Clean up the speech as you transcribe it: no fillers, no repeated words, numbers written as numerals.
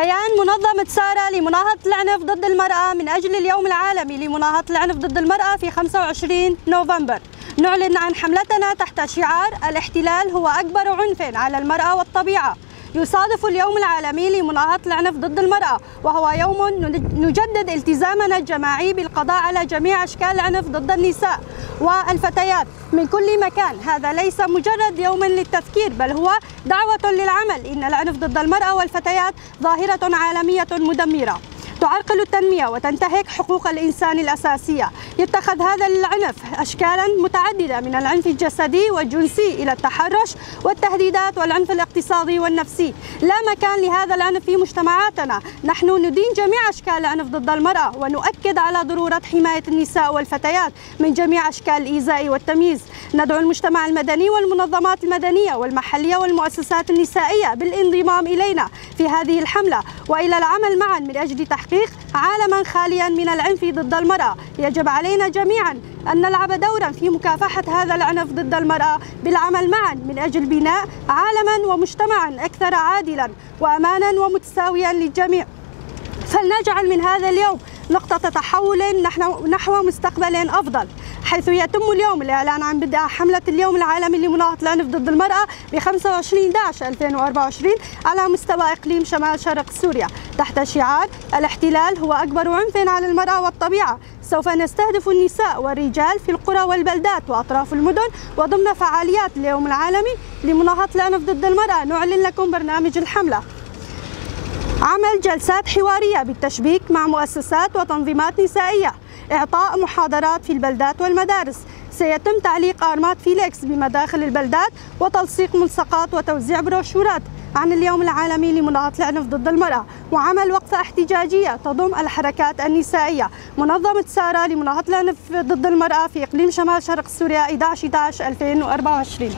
بيان منظمة سارة لمناهضة العنف ضد المرأة من أجل اليوم العالمي لمناهضة العنف ضد المرأة في 25 نوفمبر. نعلن عن حملتنا تحت شعار الاحتلال هو أكبر عنف على المرأة والطبيعة. يصادف اليوم العالمي لمناهضة العنف ضد المرأة، وهو يوم نجدد التزامنا الجماعي بالقضاء على جميع أشكال العنف ضد النساء والفتيات من كل مكان. هذا ليس مجرد يوم للتذكير، بل هو دعوة للعمل. إن العنف ضد المرأة والفتيات ظاهرة عالمية مدمرة تعرقل التنمية وتنتهك حقوق الإنسان الأساسية. يتخذ هذا العنف أشكالا متعددة، من العنف الجسدي والجنسي إلى التحرش والتهديدات والعنف الاقتصادي والنفسي. لا مكان لهذا العنف في مجتمعاتنا. نحن ندين جميع أشكال العنف ضد المرأة، ونؤكد على ضرورة حماية النساء والفتيات من جميع أشكال الإيذاء والتمييز. ندعو المجتمع المدني والمنظمات المدنية والمحلية والمؤسسات النسائية بالانضمام إلينا في هذه الحملة، وإلى العمل معا من أجل تحقيق عالما خاليا من العنف ضد المرأة. يجب علينا جميعا أن نلعب دورا في مكافحة هذا العنف ضد المرأة بالعمل معا من أجل بناء عالما ومجتمعا أكثر عادلا وأمانا ومتساويا للجميع. فلنجعل من هذا اليوم نقطة تحول نحو مستقبل أفضل، حيث يتم اليوم الإعلان عن بدء حملة اليوم العالمي لمناهضة العنف ضد المرأة ب 25/11/2024 على مستوى إقليم شمال شرق سوريا تحت شعار الاحتلال هو أكبر عنف على المرأة والطبيعة. سوف نستهدف النساء والرجال في القرى والبلدات وأطراف المدن، وضمن فعاليات اليوم العالمي لمناهضة العنف ضد المرأة نعلن لكم برنامج الحملة: عمل جلسات حوارية بالتشبيك مع مؤسسات وتنظيمات نسائية، إعطاء محاضرات في البلدات والمدارس، سيتم تعليق أرمات فيليكس بمداخل البلدات وتلصيق ملصقات وتوزيع بروشورات عن اليوم العالمي لمناهضة العنف ضد المرأة، وعمل وقفة احتجاجية تضم الحركات النسائية. منظمة سارة لمناهضة العنف ضد المرأة في إقليم شمال شرق سوريا 11/11/2024.